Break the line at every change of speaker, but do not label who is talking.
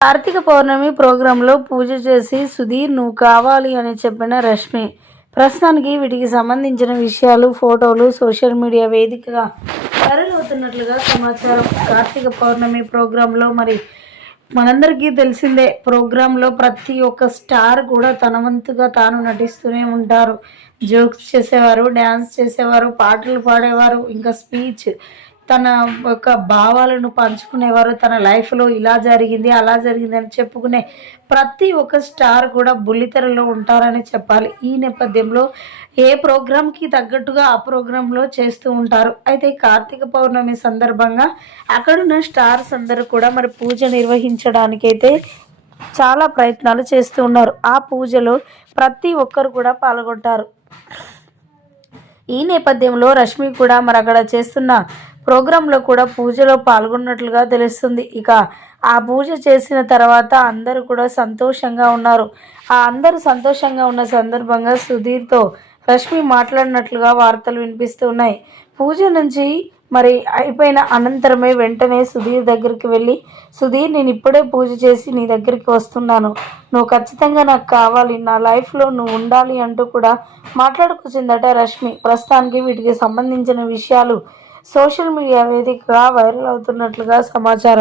కార్తీక పౌర్ణమి ప్రోగ్రాంలో పూజ చేసి సుధీర్ నువ్వు కావాలి అని చెప్పిన రష్మి ప్రస్తుతానికి వీటికి సంబంధించిన విషయాలు ఫోటోలు సోషల్ మీడియా వేదికగా వైరల్ అవుతున్నట్లుగా సమాచారం. కార్తీక పౌర్ణమి ప్రోగ్రాంలో మరి మనందరికీ తెలిసిందే ప్రోగ్రాంలో ప్రతి ఒక్క స్టార్ కూడా తన వంతుగా తాను నటిస్తూనే ఉంటారు. జోక్స్ చేసేవారు డ్యాన్స్ చేసేవారు పాటలు పాడేవారు ఇంకా స్పీచ్ తన యొక్క భావాలను పంచుకునేవారు తన లైఫ్లో ఇలా జరిగింది అలా జరిగింది అని చెప్పుకునే ప్రతి ఒక్క స్టార్ కూడా బుల్లితెరలో ఉంటారని చెప్పాలి. ఈ నేపథ్యంలో ఏ ప్రోగ్రామ్కి తగ్గట్టుగా ఆ ప్రోగ్రాంలో చేస్తూ ఉంటారు. అయితే కార్తీక పౌర్ణమి సందర్భంగా అక్కడున్న స్టార్స్ అందరూ కూడా మరి పూజ నిర్వహించడానికైతే చాలా ప్రయత్నాలు చేస్తూ ఉన్నారు. ఆ పూజలో ప్రతి ఒక్కరు కూడా పాల్గొంటారు. ఈ నేపథ్యంలో రష్మి కూడా మరి అక్కడ చేస్తున్న ప్రోగ్రాంలో కూడా పూజలో పాల్గొన్నట్లుగా తెలుస్తుంది. ఇక ఆ పూజ చేసిన తర్వాత అందరూ కూడా సంతోషంగా ఉన్నారు. ఆ అందరూ సంతోషంగా ఉన్న సందర్భంగా సుధీర్తో రష్మి మాట్లాడినట్లుగా వార్తలు వినిపిస్తున్నాయి పూజ నుంచి మరి అయిపోయిన అనంతరమే వెంటనే సుధీర్ దగ్గరికి వెళ్ళి సుధీర్ నేను ఇప్పుడే పూజ చేసి నీ దగ్గరికి వస్తున్నాను. నువ్వు ఖచ్చితంగా నాకు కావాలి. నా లైఫ్లో నువ్వు ఉండాలి అంటూ కూడా మాట్లాడుకొచ్చిందట రష్మి. ప్రస్తుతానికి వీటికి సంబంధించిన విషయాలు సోషల్ మీడియా వేదికగా వైరల్ అవుతున్నట్లుగా సమాచారం.